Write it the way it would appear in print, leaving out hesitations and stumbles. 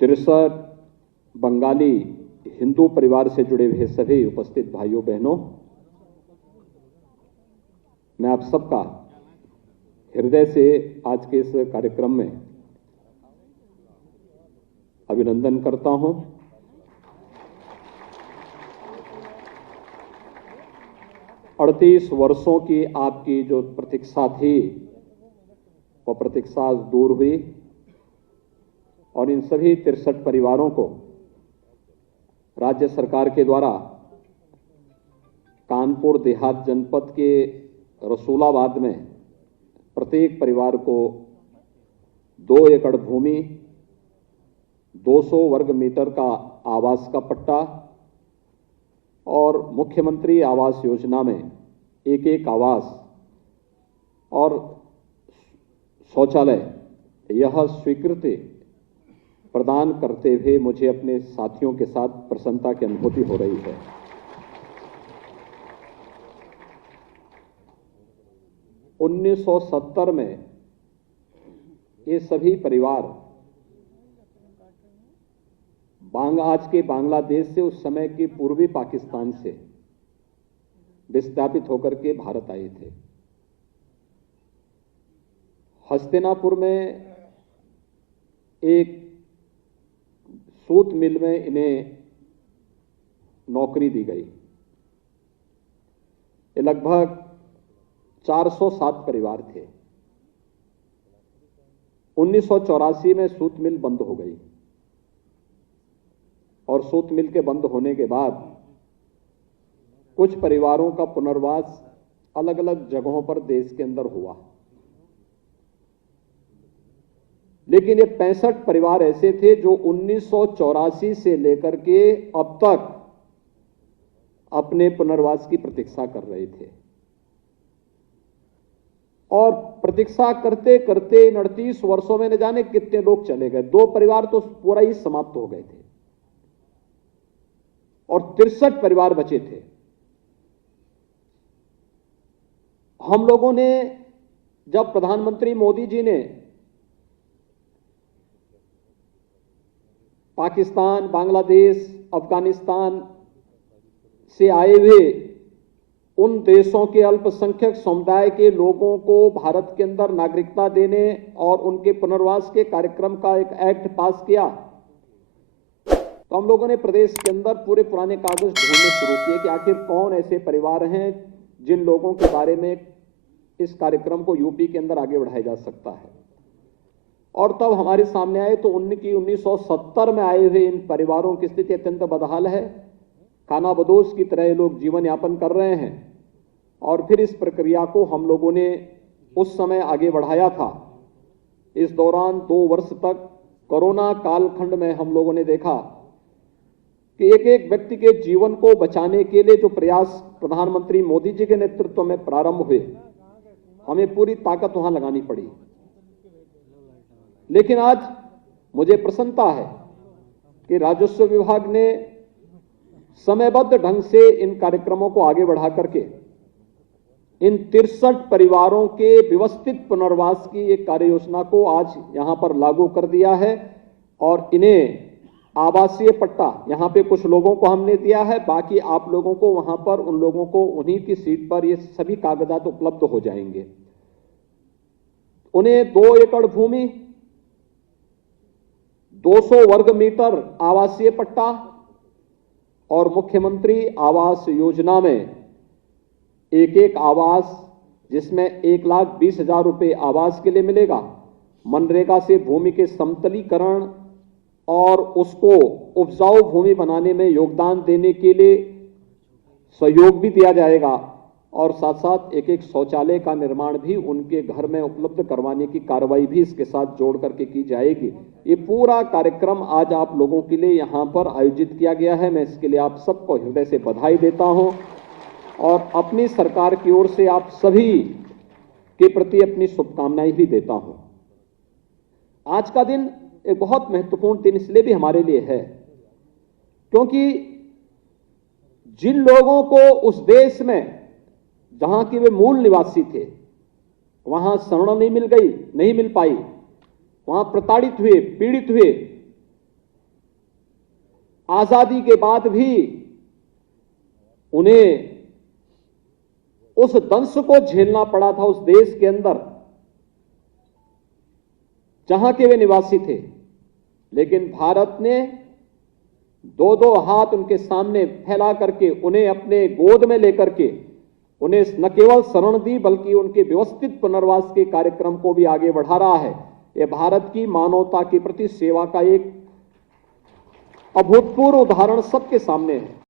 तिरसठ बंगाली हिंदू परिवार से जुड़े हुए सभी उपस्थित भाइयों बहनों, मैं आप सबका हृदय से आज के इस कार्यक्रम में अभिनंदन करता हूं। अड़तीस वर्षों की आपकी जो प्रतीक्षा थी वो प्रतीक्षा दूर हुई और इन सभी 63 परिवारों को राज्य सरकार के द्वारा कानपुर देहात जनपद के रसूलाबाद में प्रत्येक परिवार को 2 एकड़ भूमि, 200 वर्ग मीटर का आवास का पट्टा और मुख्यमंत्री आवास योजना में एक आवास और शौचालय यह स्वीकृति प्रदान करते हुए मुझे अपने साथियों के साथ प्रसन्नता की अनुभूति हो रही है। उन्नीस 1970 में ये सभी परिवार आज के बांग्लादेश से, उस समय के पूर्वी पाकिस्तान से विस्थापित होकर के भारत आए थे। हस्तिनापुर में एक सूत मिल में इन्हें नौकरी दी गई। ये लगभग 407 परिवार थे। 1984 में सूत मिल बंद हो गई और सूत मिल के बंद होने के बाद कुछ परिवारों का पुनर्वास अलग अलग जगहों पर देश के अंदर हुआ, लेकिन ये 65 परिवार ऐसे थे जो 1984 से लेकर के अब तक अपने पुनर्वास की प्रतीक्षा कर रहे थे। और प्रतीक्षा करते करते इन 38 वर्षों में न जाने कितने लोग चले गए। 2 परिवार तो पूरा ही समाप्त हो गए थे और 63 परिवार बचे थे। हम लोगों ने, जब प्रधानमंत्री मोदी जी ने पाकिस्तान, बांग्लादेश, अफगानिस्तान से आए हुए उन देशों के अल्पसंख्यक समुदाय के लोगों को भारत के अंदर नागरिकता देने और उनके पुनर्वास के कार्यक्रम का एक एक्ट पास किया, तो हम लोगों ने प्रदेश के अंदर पूरे पुराने कागज ढूंढने शुरू किए कि आखिर कौन ऐसे परिवार हैं जिन लोगों के बारे में इस कार्यक्रम को यूपी के अंदर आगे बढ़ाया जा सकता है। और तब हमारे सामने आए तो 1970 में आए हुए इन परिवारों की स्थिति अत्यंत बदहाल है। खानाबदोश की तरह लोग जीवन यापन कर रहे हैं। और फिर इस प्रक्रिया को हम लोगों ने उस समय आगे बढ़ाया था। इस दौरान 2 वर्ष तक कोरोना कालखंड में हम लोगों ने देखा कि एक व्यक्ति के जीवन को बचाने के लिए जो प्रयास प्रधानमंत्री मोदी जी के नेतृत्व में प्रारंभ हुए, हमें पूरी ताकत वहां लगानी पड़ी। लेकिन आज मुझे प्रसन्नता है कि राजस्व विभाग ने समयबद्ध ढंग से इन कार्यक्रमों को आगे बढ़ा करके इन 63 परिवारों के व्यवस्थित पुनर्वास की एक कार्य योजना को आज यहां पर लागू कर दिया है। और इन्हें आवासीय पट्टा यहां पे कुछ लोगों को हमने दिया है, बाकी आप लोगों को वहां पर उन लोगों को उन्हीं की सीट पर ये सभी कागजात उपलब्ध हो जाएंगे। उन्हें 2 एकड़ भूमि, 200 वर्ग मीटर आवासीय पट्टा और मुख्यमंत्री आवास योजना में एक आवास, जिसमें 1,20,000 रुपए आवास के लिए मिलेगा। मनरेगा से भूमि के समतलीकरण और उसको उपजाऊ भूमि बनाने में योगदान देने के लिए सहयोग भी दिया जाएगा और साथ साथ एक शौचालय का निर्माण भी उनके घर में उपलब्ध करवाने की कार्रवाई भी इसके साथ जोड़ करके की जाएगी। ये पूरा कार्यक्रम आज आप लोगों के लिए यहां पर आयोजित किया गया है। मैं इसके लिए आप सबको हृदय से बधाई देता हूं और अपनी सरकार की ओर से आप सभी के प्रति अपनी शुभकामनाएं भी देता हूं। आज का दिन एक बहुत महत्वपूर्ण दिन इसलिए भी हमारे लिए है क्योंकि जिन लोगों को उस देश में जहां के वे मूल निवासी थे वहां शरण नहीं मिल पाई, वहां प्रताड़ित हुए, पीड़ित हुए, आजादी के बाद भी उन्हें उस दंश को झेलना पड़ा था उस देश के अंदर जहां के वे निवासी थे। लेकिन भारत ने दो दो हाथ उनके सामने फैला करके उन्हें अपने गोद में लेकर के उन्हें न केवल शरण दी बल्कि उनके व्यवस्थित पुनर्वास के कार्यक्रम को भी आगे बढ़ा रहा है। यह भारत की मानवता के प्रति सेवा का एक अभूतपूर्व उदाहरण सबके सामने है।